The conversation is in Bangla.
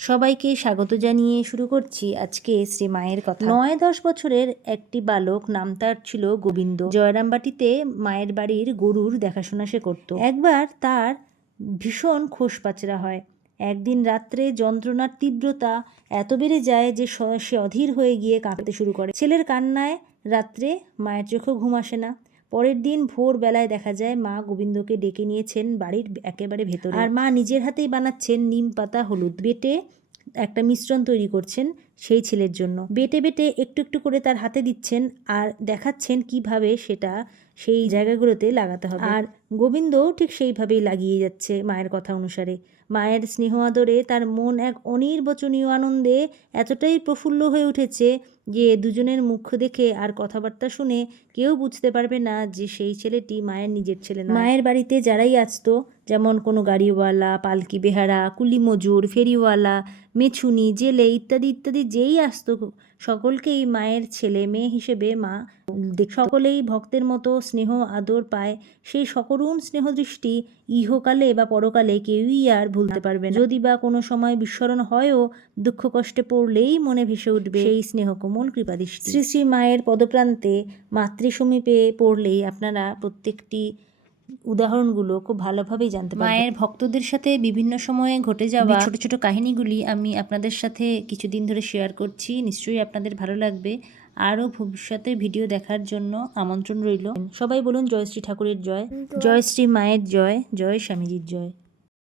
সবাইকে স্বাগত জানিয়ে শুরু করছি আজকে শ্রী মায়ের কথা। 9-10 বছরের একটি বালক, নাম তার ছিল গোবিন্দ। জয়রামবাটিতে মায়ের বাড়ির গরুর দেখাশোনা সে করত। একবার তার ভীষণ খোসপাচরা হয়। একদিন রাত্রে যন্ত্রণার তীব্রতা এত বেড়ে যায় যে সে অধীর হয়ে গিয়ে কাঁদতে শুরু করে। ছেলের কান্নায় রাত্রে মায়ের চোখেও ঘুম আসে না। পরের দিন ভোরবেলায় দেখা যায় মা গোবিন্দকে ডেকে নিয়েছেন বাড়ির একেবারে ভেতরে, আর মা নিজের হাতেই বানাচ্ছেন নিম পাতা হলুদ বেটে একটা মিশ্রণ তৈরি করছেন সেই ছেলের জন্য। বেটে বেটে একটু একটু করে তার হাতে দিচ্ছেন আর দেখাচ্ছেন কিভাবে সেটা সেই জায়গাগুলোতে লাগাতে হবে। আর গোবিন্দও ঠিক সেইভাবেই লাগিয়ে যাচ্ছে মায়ের কথা অনুসারে। মায়ের স্নেহ আদরে তার মন এক অনির্বচনীয় আনন্দে এতটাই প্রফুল্ল হয়ে উঠেছে যে দুজনের মুখ দেখে আর কথাবার্তা শুনে কেউ বুঝতে পারবে না যে সেই ছেলেটি মায়ের নিজের ছেলে নয়। মায়ের বাড়িতে যারাই আসতো, যেমন কোনো গাড়িওয়ালা, পালকি বেহারা, কুলি মজুর, ফেরিওয়ালা, মেছুনি, জেলে ইত্যাদি ইত্যাদি যেই আসতো সকলকেই মায়ের ছেলে মেয়ে হিসেবে মা সকলেই ভক্তের মতো স্নেহ আদর পায়। সেই সকরুণ স্নেহদৃষ্টি ইহকালে বা পরকালে কেউই আর ভুলতে পারবে না। যদি বা কোনো সময় বিস্মরণ হয়ও, দুঃখ কষ্টে পড়লেই মনে ভেসে উঠবে সেই স্নেহকোমল কৃপাদৃষ্টি। শ্রী শ্রী মায়ের পদপ্রান্তে মাতৃসমীপে পড়লেই আপনারা প্রত্যেকটি উদাহরণগুলো খুব ভালোভাবেই জানতে পারবেন। মায়ের ভক্তদের সাথে বিভিন্ন সময়ে ঘটে যাওয়া ছোট ছোট কাহিনীগুলি আমি আপনাদের সাথে কিছুদিন ধরে শেয়ার করছি। নিশ্চয়ই আপনাদের ভালো লাগবে। আরও ভবিষ্যতে ভিডিও দেখার জন্য আমন্ত্রণ রইল। সবাই বলুন জয় শ্রী ঠাকুরের জয়, জয় শ্রী মায়ের জয়, জয় স্বামীজির জয়।